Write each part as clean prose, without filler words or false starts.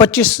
25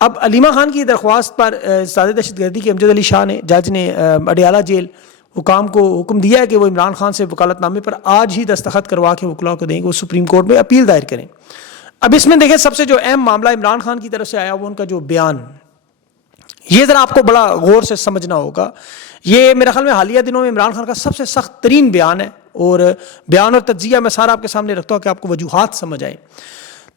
اب علیمہ خان کی درخواست پر سازش دہشت گردی کی امجد علی شاہ نے جج نے اڈیالہ جیل حکام کو حکم دیا ہے کہ وہ عمران خان سے وکالت نامے پر آج ہی دستخط کروا کے وکلاء کو دیں کہ وہ سپریم کورٹ میں اپیل دائر کریں. اب اس میں دیکھیں سب سے جو اہم معاملہ عمران خان کی طرف سے آیا وہ ان کا جو بیان, یہ ذرا آپ کو بڑا غور سے سمجھنا ہوگا. یہ میرا خیال میں حالیہ دنوں میں عمران خان کا سب سے سخت ترین بیان ہے, اور بیان اور تجزیہ میں سارا آپ کے سامنے رکھتا ہوں کہ آپ کو وجوہات سمجھ آئیں.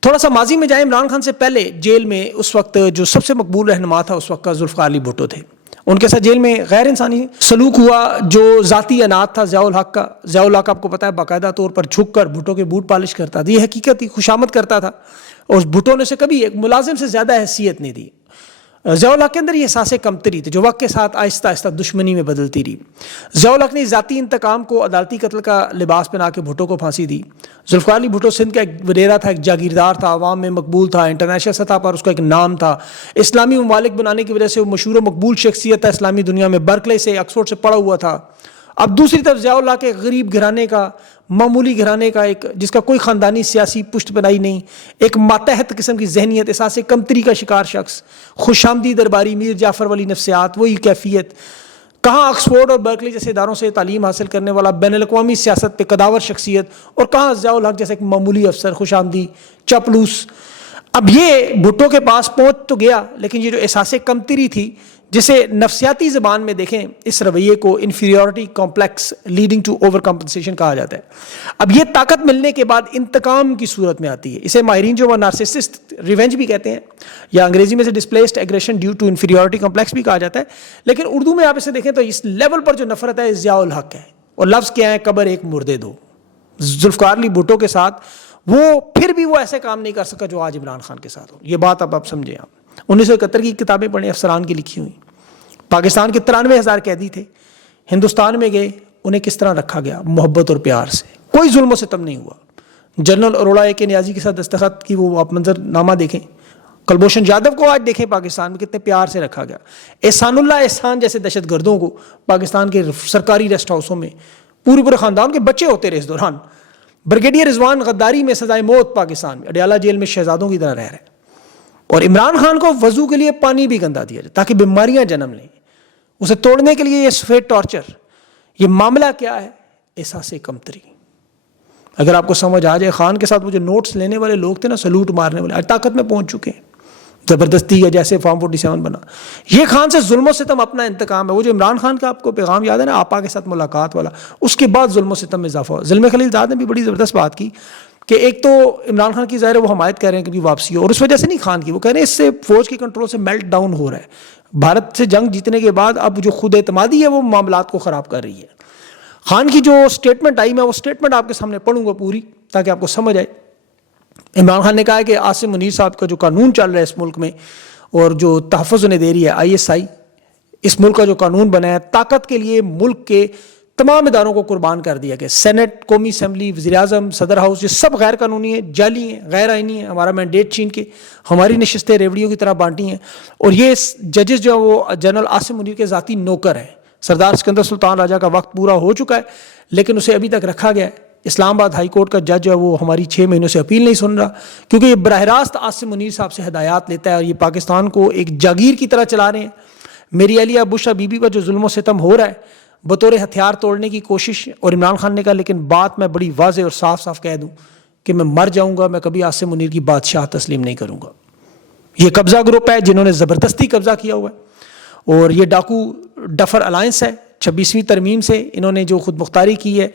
تھوڑا سا ماضی میں جائیں. عمران خان سے پہلے جیل میں اس وقت جو سب سے مقبول رہنما تھا اس وقت کا ذوالفقار علی بھٹو تھے. ان کے ساتھ جیل میں غیر انسانی سلوک ہوا. جو ذاتی انات تھا ضیاء الحق کا, ضیاء الحق آپ کو پتہ ہے باقاعدہ طور پر جھک کر بھٹو کے بوٹ پالش کرتا تھا. یہ حقیقت ہی خوشامد کرتا تھا, اور بھٹو نے اسے کبھی ایک ملازم سے زیادہ حیثیت نہیں دی. ضیاء الحق کے اندر یہ احساس کمتری تھی جو وقت کے ساتھ آہستہ آہستہ دشمنی میں بدلتی رہی. ضیاء الحق نے ذاتی انتقام کو عدالتی قتل کا لباس پہنا کے بھٹو کو پھانسی دی. ذوالفقار علی بھٹو سندھ کا ایک وڈیرا تھا, ایک جاگیردار تھا, عوام میں مقبول تھا, انٹرنیشنل سطح پر اس کا ایک نام تھا, اسلامی ممالک بنانے کی وجہ سے وہ مشہور و مقبول شخصیت تھا اسلامی دنیا میں, برکلے سے آکسفورڈ سے پڑھا ہوا تھا. اب دوسری طرف ضیاء الحق کے غریب گھرانے کا, معمولی گھرانے کا, ایک جس کا کوئی خاندانی سیاسی پشت بنائی نہیں, ایک ماتحت قسم کی ذہنیت, احساس کمتری کا شکار شخص, خوش آمدی درباری, میر جعفر ولی نفسیات, وہی کیفیت, کہاں آکسفورڈ اور برکلی جیسے اداروں سے تعلیم حاصل کرنے والا بین الاقوامی سیاست پہ قداور شخصیت, اور کہاں ضیاء الحق جیسے ایک معمولی افسر, خوش آمدی, چپلوس. اب یہ بھٹو کے پاس پہنچ تو گیا, لیکن یہ جو احساس کمتری تھی, جسے نفسیاتی زبان میں دیکھیں اس رویے کو inferiority complex leading to over compensation کہا جاتا ہے. اب یہ طاقت ملنے کے بعد انتقام کی صورت میں آتی ہے. اسے ماہرین جو وہ نارسسسٹ ریونج بھی کہتے ہیں, یا انگریزی میں سے displaced aggression due to inferiority complex بھی کہا جاتا ہے. لیکن اردو میں آپ اسے دیکھیں تو اس لیول پر جو نفرت ہے ضیاء الحق ہے, اور لفظ کیا ہے, قبر ایک مردے دو. ذوالفقار علی بھٹو کے ساتھ وہ پھر بھی وہ ایسے کام نہیں کر سکا جو آج عمران خان کے ساتھ ہو. یہ بات اب آپ سمجھیں. آپ 1971 کی کتابیں پڑھیں, افسران کی لکھی ہوئی. پاکستان کے 93,000 قیدی تھے, ہندوستان میں گئے, انہیں کس طرح رکھا گیا, محبت اور پیار سے, کوئی ظلم و ستم نہیں ہوا. جنرل اروڑا اے کے نیازی کے ساتھ دستخط کی وہ آپ منظر نامہ دیکھیں, کلبھوشن یادو کو آج دیکھیں پاکستان میں کتنے پیار سے رکھا گیا. احسان اللہ احسان جیسے دہشت گردوں کو پاکستان کے سرکاری ریسٹ ہاؤسوں میں پورے خاندان کے بچے ہوتے رہے اس دوران. بریگیڈیئر رضوان غداری میں سزائے موت پاکستان میں, اڈیالہ جیل میں شہزادوں کی طرح رہ رہے. اور عمران خان کو وضو کے لیے پانی بھی گندا دیا جائے تاکہ بیماریاں جنم لیں. اسے توڑنے کے لیے یہ سفید ٹارچر. یہ معاملہ کیا ہے, احساس کمتری. اگر آپ کو سمجھ آ جائے, خان کے ساتھ وہ جو نوٹس لینے والے لوگ تھے نا, سلوٹ مارنے والے, آج طاقت میں پہنچ چکے ہیں, زبردستی یا جیسے فارم 47 بنا. یہ خان سے ظلم و ستم اپنا انتقام ہے. وہ جو عمران خان کا آپ کو پیغام یاد ہے نا, آپا کے ساتھ ملاقات والا, اس کے بعد ظلم و ستم میں اضافہ ہوا. زلمے خلیل زاد نے بھی بڑی زبردست بات کی کہ ایک تو عمران خان کی ظاہر ہے وہ حمایت کر رہے ہیں کہ واپسی ہو, اور اس وجہ سے نہیں خان کی, وہ کہہ رہے ہیں اس سے فوج کے کنٹرول سے میلٹ ڈاؤن ہو رہا ہے. بھارت سے جنگ جیتنے کے بعد اب جو خود اعتمادی ہے وہ معاملات کو خراب کر رہی ہے. خان کی جو سٹیٹمنٹ آئی, میں وہ سٹیٹمنٹ آپ کے سامنے پڑھوں گا پوری تاکہ آپ کو سمجھ آئے. عمران خان نے کہا ہے کہ عاصم منیر صاحب کا جو قانون چل رہا ہے اس ملک میں, اور جو تحفظ انہیں دے رہی ہے ISI, اس ملک کا جو قانون بنا ہے, طاقت کے لیے ملک کے تمام اداروں کو قربان کر دیا گیا. سینٹ, قومی اسمبلی, وزیر اعظم, صدر ہاؤس, یہ سب غیر قانونی ہیں, جعلی ہیں, غیر آئینی ہیں. ہمارا مینڈیٹ چھین کے ہماری نشستیں ریوڑیوں کی طرح بانٹی ہیں. اور یہ ججز جو وہ جنرل عاصم منیر کے ذاتی نوکر ہیں. سردار سکندر سلطان راجہ کا وقت پورا ہو چکا ہے, لیکن اسے ابھی تک رکھا گیا ہے. اسلام آباد ہائی کورٹ کا جج ہے وہ ہماری 6 مہینوں سے اپیل نہیں سن رہا, کیونکہ یہ براہ راست عاصم منیر صاحب سے ہدایات لیتا ہے, اور یہ پاکستان کو ایک جاگیر کی طرح چلا رہے ہیں. میری اہلیہ بشرا بی بی پر جو ظلم و ستم ہو رہا ہے بطور ہتھیار توڑنے کی کوشش. اور عمران خان نے کہا لیکن بات میں بڑی واضح اور صاف صاف کہہ دوں کہ میں مر جاؤں گا, میں کبھی عاصم منیر کی بادشاہ تسلیم نہیں کروں گا. یہ قبضہ گروپ ہے جنہوں نے زبردستی قبضہ کیا ہوا ہے, اور یہ ڈاکو ڈفر الائنس ہے. 26ویں ترمیم سے انہوں نے جو خود مختاری کی ہے.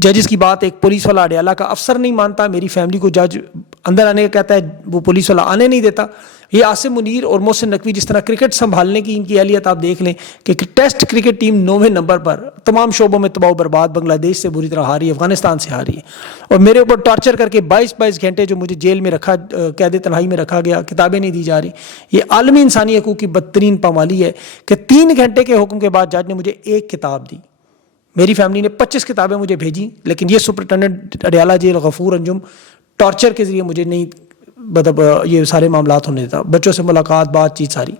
ججز کی بات ایک پولیس والا اڈیالہ کا افسر نہیں مانتا, میری فیملی کو جج اندر آنے کا کہتا ہے, وہ پولیس والا آنے نہیں دیتا. یہ عاصم منیر اور محسن نقوی جس طرح کرکٹ سنبھالنے کی ان کی اہلیت آپ دیکھ لیں کہ ٹیسٹ کرکٹ ٹیم 9ویں نمبر پر تمام شعبوں میں تباہ و برباد, بنگلہ دیش سے بری طرح ہاری ہے, افغانستان سے ہاری ہے, اور میرے اوپر ٹارچر کر کے 22 گھنٹے جو مجھے جیل میں رکھا, قید تنہائی میں رکھا گیا, کتابیں نہیں دی جا رہی. یہ عالمی انسانی حقوق کی بدترین پامالی ہے کہ 3 گھنٹے کے حکم کے بعد جج نے مجھے 1 کتاب دی. میری فیملی نے 25 کتابیں مجھے بھیجی, لیکن یہ سپرنٹینڈنٹ اڈیالہ جیل غفور انجم ٹارچر کے ذریعے مجھے نہیں مطلب یہ سارے معاملات ہونے دیتا, بچوں سے ملاقات, بات چیت ساری.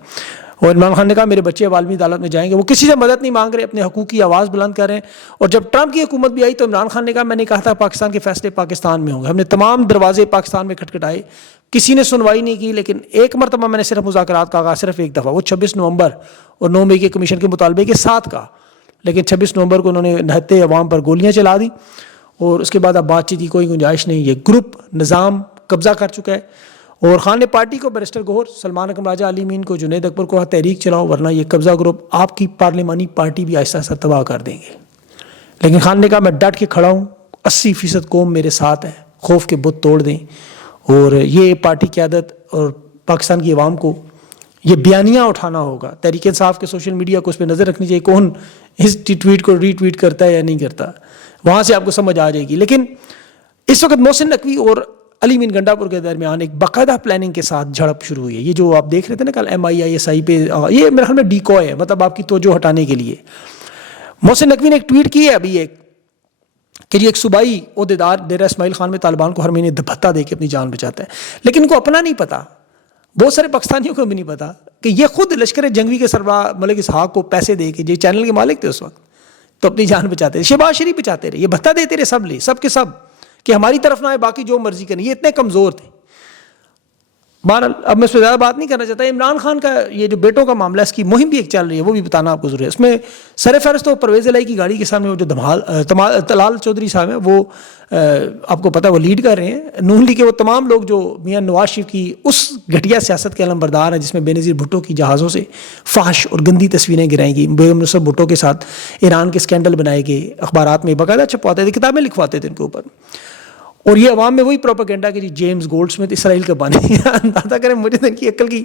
اور عمران خان نے کہا میرے بچے اب عالمی عدالت میں جائیں گے. وہ کسی سے مدد نہیں مانگ رہے, اپنے حقوق کی آواز بلند کر رہے ہیں. اور جب ٹرمپ کی حکومت بھی آئی تو عمران خان نے کہا میں نے کہا تھا پاکستان کے فیصلے پاکستان میں ہوں گے. ہم نے تمام دروازے پاکستان میں کھٹکھٹائے, کسی نے سنوائی نہیں کی، لیکن ایک مرتبہ میں نے صرف مذاکرات کا آغاز صرف ایک دفعہ، وہ 26 نومبر اور 9 مئی کے کمیشن کے مطالبے کے ساتھ کا، لیکن 26 نومبر کو انہوں نے نہتے عوام پر گولیاں چلا دی اور اس کے بعد اب بات چیت کی کوئی گنجائش نہیں. یہ گروپ نظام قبضہ کر چکا ہے. اور خان نے پارٹی کو بیرسٹر گوہر، سلمان اکرم راجہ، علی مین کو، جنید اکبر کو تحریک چلاؤ، ورنہ یہ قبضہ گروپ آپ کی پارلیمانی پارٹی بھی آہستہ آہستہ تباہ کر دیں گے. لیکن خان نے کہا میں ڈٹ کے کھڑا ہوں، 80% قوم میرے ساتھ ہے، خوف کے بت توڑ دیں. اور یہ پارٹی قیادت اور پاکستان کی عوام کو یہ بیانیہ اٹھانا ہوگا. تحریک انصاف کے سوشل میڈیا کو اس پہ نظر رکھنی چاہیے، کون اس ٹویٹ کو ری ٹویٹ کرتا ہے یا نہیں کرتا، وہاں سے آپ کو سمجھ آ جائے گی. لیکن اس وقت محسن نقوی اور علی مین گنڈا پور کے درمیان ایک باقاعدہ پلاننگ کے ساتھ جھڑپ شروع ہوئی ہے. یہ جو آپ دیکھ رہے تھے نا کل MISI پہ، یہ میرے خیال میں ڈیکوائے ہے، مطلب آپ کی توجہ ہٹانے کے لیے. محسن نقوی نے ایک ٹویٹ کی ہے ابھی کہ یہ ایک صوبائی عہدیدار ڈیرہ اسماعیل خان میں طالبان کو ہر مہینے بھتہ دے کے اپنی جان بچاتا ہے، لیکن ان کو اپنا نہیں پتا، بہت سارے پاکستانیوں کو بھی نہیں پتا کہ یہ خود لشکر جنگوی کے سربراہ ملک اسحاق کو پیسے دے کے، یہ چینل کے مالک تھے اس وقت، تو اپنی جان بچاتے رہے. شہباز شریف بچاتے رہے، یہ بھتہ دیتے رہے سب کے سب کہ ہماری طرف نہ آئے، باقی جو مرضی کریں. یہ اتنے کمزور تھے. بہرحال اب میں اس پہ زیادہ بات نہیں کرنا چاہتا. عمران خان کا یہ جو بیٹوں کا معاملہ، اس کی مہم بھی ایک چل رہی ہے، وہ بھی بتانا آپ کو ضروری ہے. اس میں سر فہرست تو پرویز الہی کی گاڑی کے سامنے وہ جو طلال چودھری صاحب ہیں، وہ آپ کو پتہ وہ لیڈ کر رہے ہیں. نون لیگ کے وہ تمام لوگ جو میاں نواز شریف کی اس گھٹیا سیاست کے علمبردار ہیں جس میں بے نظیر بھٹو کی جہازوں سے فحش اور گندی تصویریں گرائی گئی، بیگم نصرت بھٹو کے ساتھ ایران کے اسکینڈل بنائے گئے، اخبارات میں باقاعدہ چھپواتے تھے، کتابیں لکھواتے تھے ان کے اوپر. اور یہ عوام میں وہی پروپیگنڈا کہ جی جیمز گولڈ سمتھ اسرائیل کا بانی. اندازہ کریں، مجھے تو ان کی عقل کی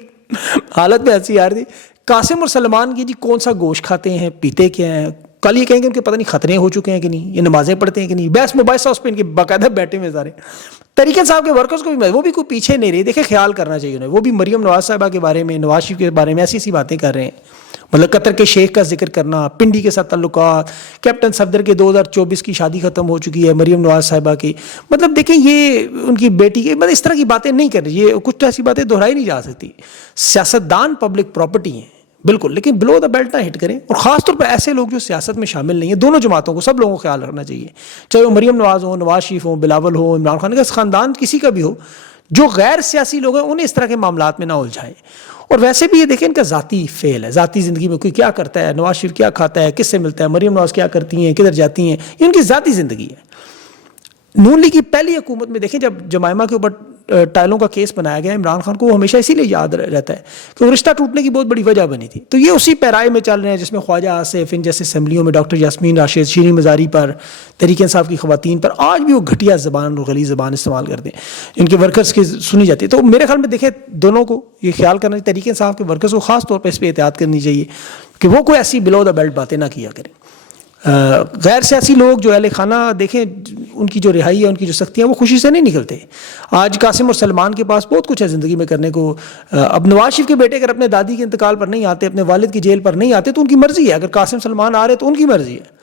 حالت میں ہنسی آ رہی تھی. قاسم اور سلمان کی جی کون سا گوشت کھاتے ہیں، پیتے کیا ہیں، کل یہ کہیں گے ان کے پتہ نہیں خطرے ہو چکے ہیں کہ نہیں، یہ نمازیں پڑھتے ہیں کہ نہیں، بحث مباحثہ اس پہ ان کے باقاعدہ بیٹھے ہوئے سارے. طریقہ صاحب کے ورکرز کو بھی وہ بھی کوئی پیچھے نہیں رہے. دیکھیں خیال کرنا چاہیے انہیں، وہ بھی مریم نواز صاحبہ کے بارے میں، نواز شریف کے بارے میں ایسی باتیں کر رہے ہیں، مطلب قطر کے شیخ کا ذکر کرنا، پنڈی کے ساتھ تعلقات، کیپٹن صفدر کے 2024 کی شادی ختم ہو چکی ہے، مریم نواز صاحبہ کی، مطلب دیکھیں یہ ان کی بیٹی کے، مطلب اس طرح کی باتیں نہیں کر رہی. یہ کچھ تو ایسی باتیں دہرائی نہیں جا سکتی. سیاستدان پبلک پراپرٹی ہیں بالکل، لیکن بلو دا بیلٹ نہ ہٹ کریں. اور خاص طور پر ایسے لوگ جو سیاست میں شامل نہیں ہیں، دونوں جماعتوں کو، سب لوگوں کو خیال رکھنا چاہیے، چاہے وہ مریم نواز ہو، نواز شریف ہو، بلاول ہو، عمران خان کا خاندان کسی کا بھی ہو، جو غیر سیاسی لوگ ہیں انہیں اس طرح کے معاملات میں نہ الجھائیں. اور ویسے بھی یہ دیکھیں ان کا ذاتی فعل ہے، ذاتی زندگی میں کوئی کیا کرتا ہے، نواز شریف کیا کھاتا ہے، کس سے ملتا ہے، مریم نواز کیا کرتی ہیں، کدھر جاتی ہیں، یہ ان کی ذاتی زندگی ہے. نون لیگ کی پہلی حکومت میں دیکھیں جب جمائمہ کے اوپر ٹائلوں کا کیس بنایا گیا، عمران خان کو وہ ہمیشہ اسی لیے یاد رہتا ہے کہ وہ رشتہ ٹوٹنے کی بہت بڑی وجہ بنی تھی. تو یہ اسی پیرائے میں چل رہے ہیں جس میں خواجہ آصف، ان جیسے اسمبلیوں میں ڈاکٹر یاسمین راشد، شیریں مزاری پر، تحریک انصاف کی خواتین پر آج بھی وہ گھٹیا زبان اور غلیظ زبان استعمال کرتے ہیں، ان کے ورکرز کی سنی جاتی ہے. تو میرے خیال میں دیکھیں دونوں کو یہ خیال کرنا چاہیے، تحریک انصاف کے ورکرز کو خاص طور پہ اس پہ احتیاط کرنی چاہیے کہ وہ کوئی ایسی بلو دا بیلٹ باتیں نہ کیا کریں. غیر سیاسی لوگ جو اہل خانہ دیکھیں ان کی جو رہائی ہے، ان کی جو سختیاں، وہ خوشی سے نہیں نکلتے. آج قاسم اور سلمان کے پاس بہت کچھ ہے زندگی میں کرنے کو. اب نواز شریف کے بیٹے اگر اپنے دادی کے انتقال پر نہیں آتے، اپنے والد کی جیل پر نہیں آتے تو ان کی مرضی ہے. اگر قاسم سلمان آ رہے تو ان کی مرضی ہے،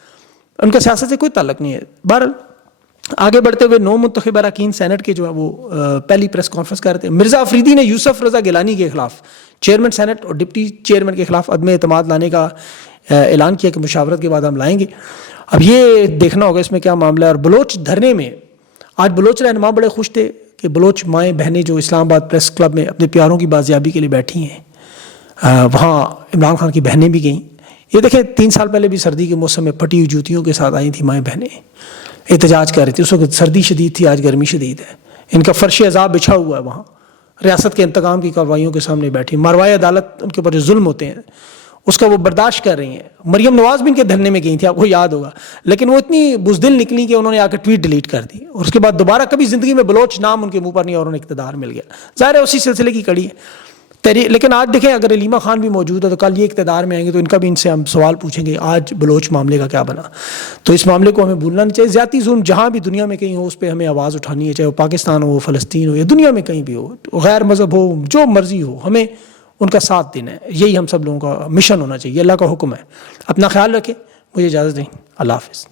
ان کا سیاست سے کوئی تعلق نہیں ہے. بہرحال آگے بڑھتے ہوئے 9 منتخب اراکین سینٹ کے جو ہے وہ پہلی پریس کانفرنس کر رہے تھے. مرزا افریدی نے یوسف رضا گیلانی کے خلاف، چیئرمین سینٹ اور ڈپٹی چیئرمین کے خلاف عدم اعتماد لانے کا اعلان کیا کہ مشاورت کے بعد ہم لائیں گے. اب یہ دیکھنا ہوگا اس میں کیا معاملہ ہے. اور بلوچ دھرنے میں آج بلوچ رہنما بڑے خوش تھے کہ بلوچ مائیں بہنیں جو اسلام آباد پریس کلب میں اپنے پیاروں کی بازیابی کے لیے بیٹھی ہیں، وہاں عمران خان کی بہنیں بھی گئیں. یہ دیکھیں 3 سال پہلے بھی سردی کے موسم میں پھٹی ہوئی جوتیوں کے ساتھ آئی تھیں مائیں بہنیں، احتجاج کر رہی تھی. اس وقت سردی شدید تھی، آج گرمی شدید ہے. ان کا فرش عذاب بچھا ہوا ہے وہاں، ریاست کے انتقام کی کارروائیوں کے سامنے بیٹھی. ماروائے عدالت ان کے اوپر جو ظلم ہوتے ہیں اس کا وہ برداشت کر رہی ہیں. مریم نواز بھی ان کے دھرنے میں گئی تھی، آپ کو یاد ہوگا، لیکن وہ اتنی بزدل نکلی کہ انہوں نے آ کے ٹویٹ ڈیلیٹ کر دی، اور اس کے بعد دوبارہ کبھی زندگی میں بلوچ نام ان کے منہ پر نہیں، اور انہیں اقتدار مل گیا. ظاہر ہے اسی سلسلے کی کڑی ہے. لیکن آج دیکھیں اگر علیمہ خان بھی موجود ہے تو کل یہ اقتدار میں آئیں گے تو ان کا بھی ان سے ہم سوال پوچھیں گے آج بلوچ معاملے کا کیا بنا. تو اس معاملے کو ہمیں بھولنا نہیں چاہیے. زیادتی ظلم جہاں بھی دنیا میں کہیں ہو اس پہ ہمیں آواز اٹھانی ہے، چاہے وہ پاکستان ہو، فلسطین ہو، یا دنیا میں کہیں بھی ہو، غیر مذہب ہو، جو مرضی ہو، ہمیں ان کا ساتھ دینا ہے. یہی ہم سب لوگوں کا مشن ہونا چاہیے، اللہ کا حکم ہے. اپنا خیال رکھیں. مجھے اجازت دیں. اللہ حافظ.